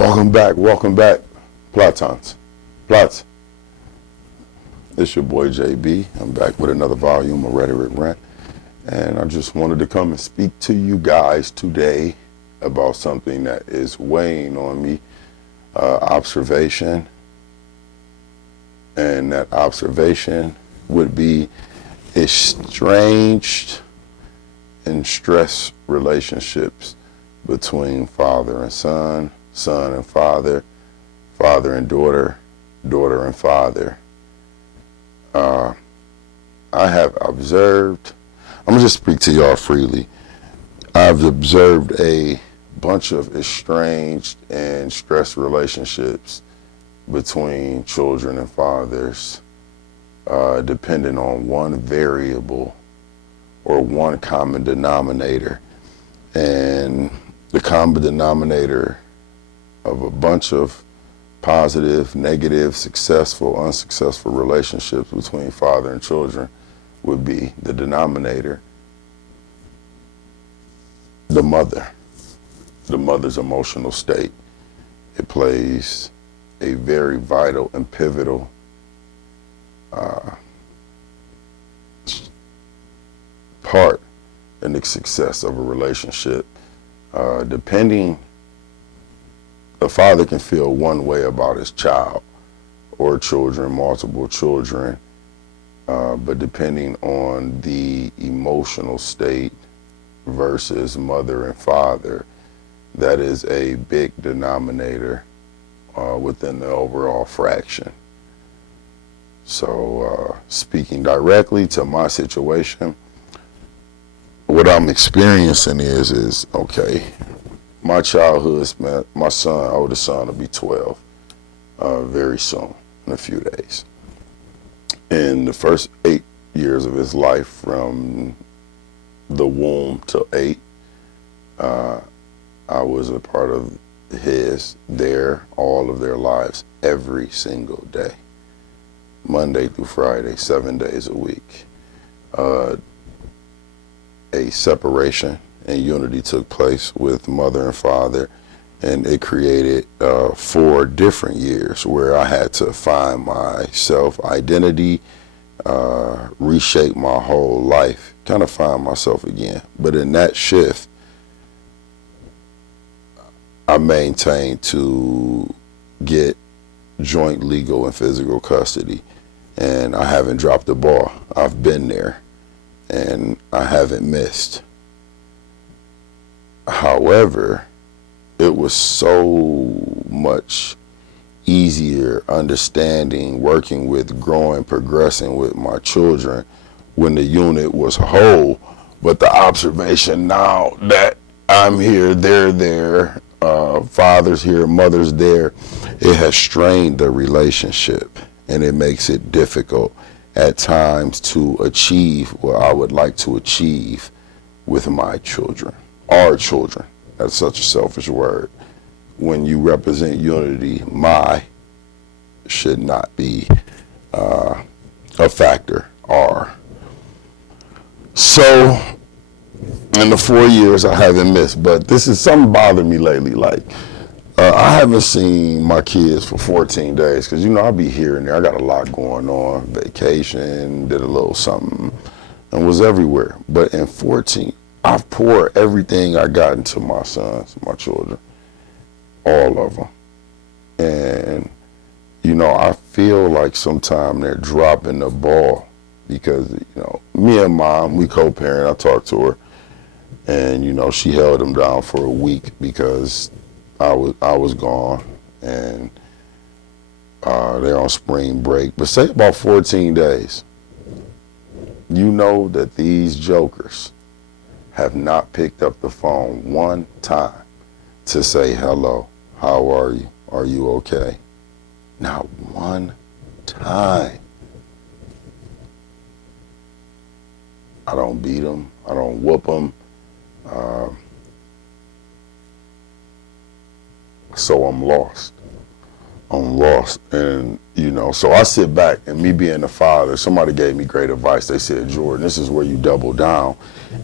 Welcome back, Platons. Plots. It's your boy JB. I'm back with another volume of Rhetoric Rant, and I just wanted to come and speak to you guys today about something that is weighing on me, observation, and that observation would be estranged and stress relationships between father and son, son and father, father and daughter, daughter and father. I have observed, I'm gonna just speak to y'all freely. I've observed a bunch of estranged and stressed relationships between children and fathers, depending on one variable or one common denominator. And the common denominator of a bunch of positive, negative, successful, unsuccessful relationships between father and children would be the denominator, the mother's emotional state. It plays a very vital and pivotal part in the success of a relationship. Depending, a father can feel one way about his child or children, multiple children, but depending on the emotional state versus mother and father, that is a big denominator within the overall fraction. So speaking directly to my situation, what I'm experiencing is okay, my childhood, my son, oldest son, will be 12 very soon, in a few days. In the first 8 years of his life, from the womb till 8, I was a part of all of their lives, every single day, Monday through Friday, 7 days a week. A separation and unity took place with mother and father, and it created 4 different years where I had to find my self-identity, reshape my whole life, kind of find myself again. But in that shift, I maintained to get joint legal and physical custody, and I haven't dropped the ball. I've been there, and I haven't missed. However, it was so much easier understanding, working with, growing, progressing with my children when the unit was whole. But the observation now that I'm here, they're there, father's here, mother's there, it has strained the relationship, and it makes it difficult at times to achieve what I would like to achieve with my children. Our children, that's such a selfish word. When you represent unity, my should not be a factor, our. So in the 4 years I haven't missed, but this is something bothered me lately. Like, I haven't seen my kids for 14 days because, I'll be here and there. I got a lot going on, vacation, did a little something, and was everywhere. But in 14, I've poured everything I got into my sons, my children, all of them. And, I feel like sometimes they're dropping the ball because, me and mom, we co-parent. I talked to her, and, she held them down for a week because I was gone, and they're on spring break. But say about 14 days, that these jokers have not picked up the phone one time to say, hello, how are you? Are you okay? Not one time. I don't beat them. I don't whoop them. So I'm lost. And, so I sit back, and me being a father, somebody gave me great advice. They said, Jordan, this is where you double down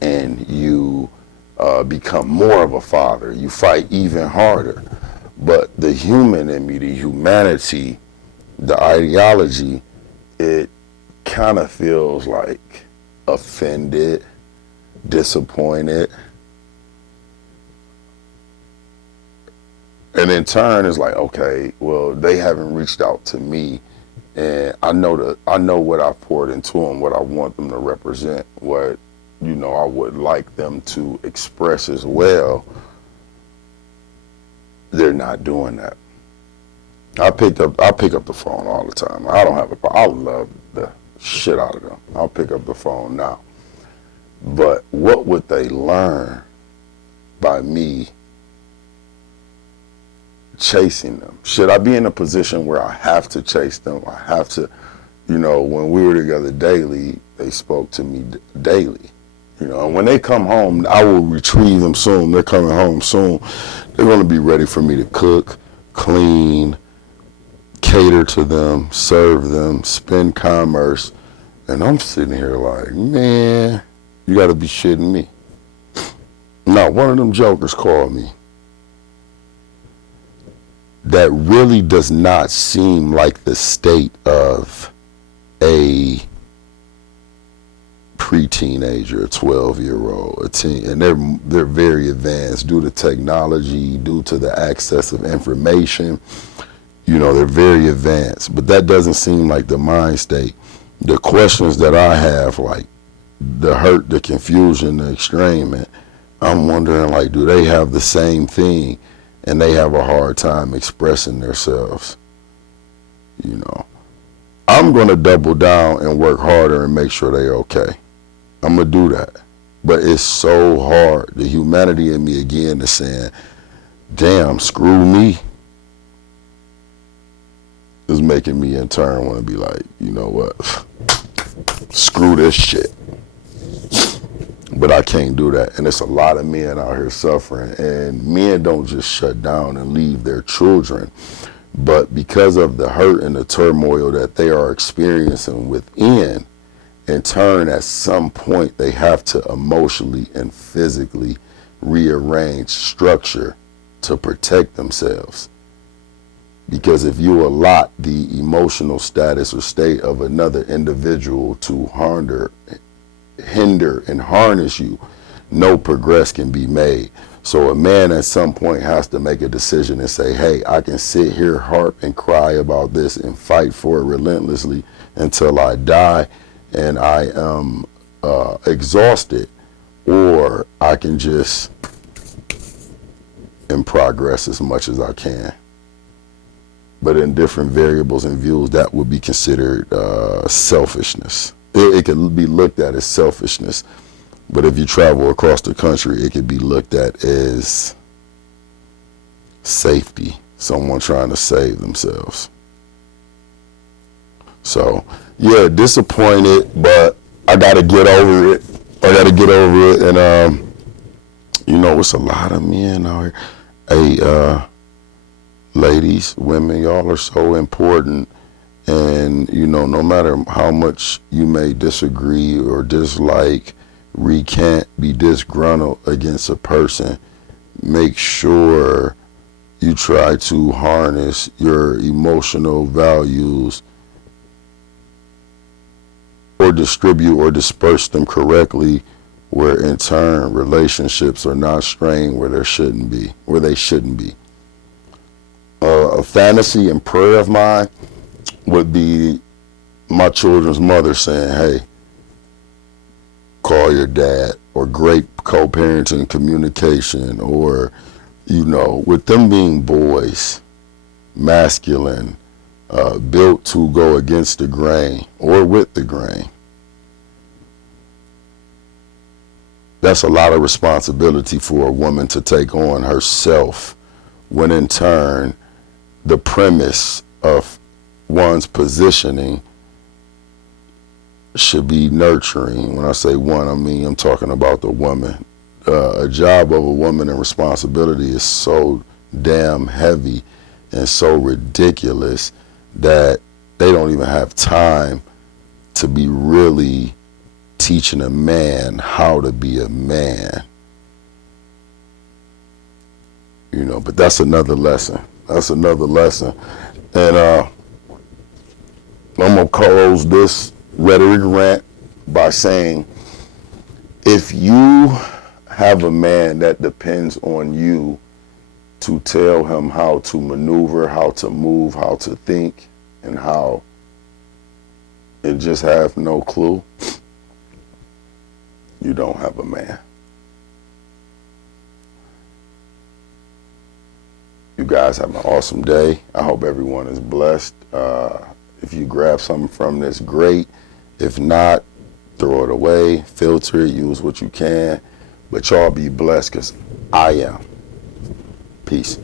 and you become more of a father. You fight even harder. But the human in me, the humanity, the ideology, it kind of feels like offended, disappointed. And in turn, it's like, okay, well, they haven't reached out to me, and I know what I poured into them, what I want them to represent, what I would like them to express as well. They're not doing that. I pick up the phone all the time. I don't have a problem. I love the shit out of them. I'll pick up the phone now. But what would they learn by me chasing them? Should I be in a position where I have to chase them? I have to, when we were together daily, they spoke to me daily. And when they come home, I will retrieve them soon. They're coming home soon. They're going to be ready for me to cook, clean, cater to them, serve them, spend commerce. And I'm sitting here like, man, you got to be shitting me. Now, one of them jokers called me. That really does not seem like the state of a pre-teenager, a 12-year-old, a teen, and they're very advanced due to technology, due to the access of information. They're very advanced, but that doesn't seem like the mind state. The questions that I have, like the hurt, the confusion, the estrangement, I'm wondering, like, do they have the same thing, and they have a hard time expressing themselves? I'm going to double down and work harder and make sure they're okay. I'm going to do that. But it's so hard. The humanity in me again is saying, damn, screw me. Is making me in turn want to be like, you know what? Screw this shit. But I can't do that. And it's a lot of men out here suffering. And men don't just shut down and leave their children. But because of the hurt and the turmoil that they are experiencing within, in turn, at some point, they have to emotionally and physically rearrange structure to protect themselves. Because if you allot the emotional status or state of another individual to hinder and harness you, no progress can be made. So a man at some point has to make a decision and say, hey, I can sit here, harp and cry about this and fight for it relentlessly until I die and I am exhausted, or I can just in progress as much as I can. But in different variables and views, that would be considered selfishness. It could be looked at as selfishness. But if you travel across the country, it could be looked at as safety, someone trying to save themselves. So, yeah, disappointed, but I got to get over it. And, it's a lot of men out here. Hey, ladies, women, y'all are so important. And, no matter how much you may disagree or dislike, recant, be disgruntled against a person, make sure you try to harness your emotional values or distribute or disperse them correctly, where in turn relationships are not strained where they shouldn't be. A fantasy and prayer of mine would be my children's mother saying, hey, call your dad, or great co-parenting communication, or, with them being boys, masculine, built to go against the grain or with the grain. That's a lot of responsibility for a woman to take on herself, when in turn, the premise of one's positioning should be nurturing. When I say one, I'm talking about the woman. A job of a woman and responsibility is so damn heavy and so ridiculous that they don't even have time to be really teaching a man how to be a man. But that's another lesson. That's another lesson. And I'm gonna close this rhetoric rant by saying, if you have a man that depends on you to tell him how to maneuver, how to move, how to think, and how, and just have no clue, you don't have a man. You guys have an awesome day. I hope everyone is blessed. If you grab something from this, great. If not, throw it away, filter it, use what you can. But y'all be blessed, because I am. Peace.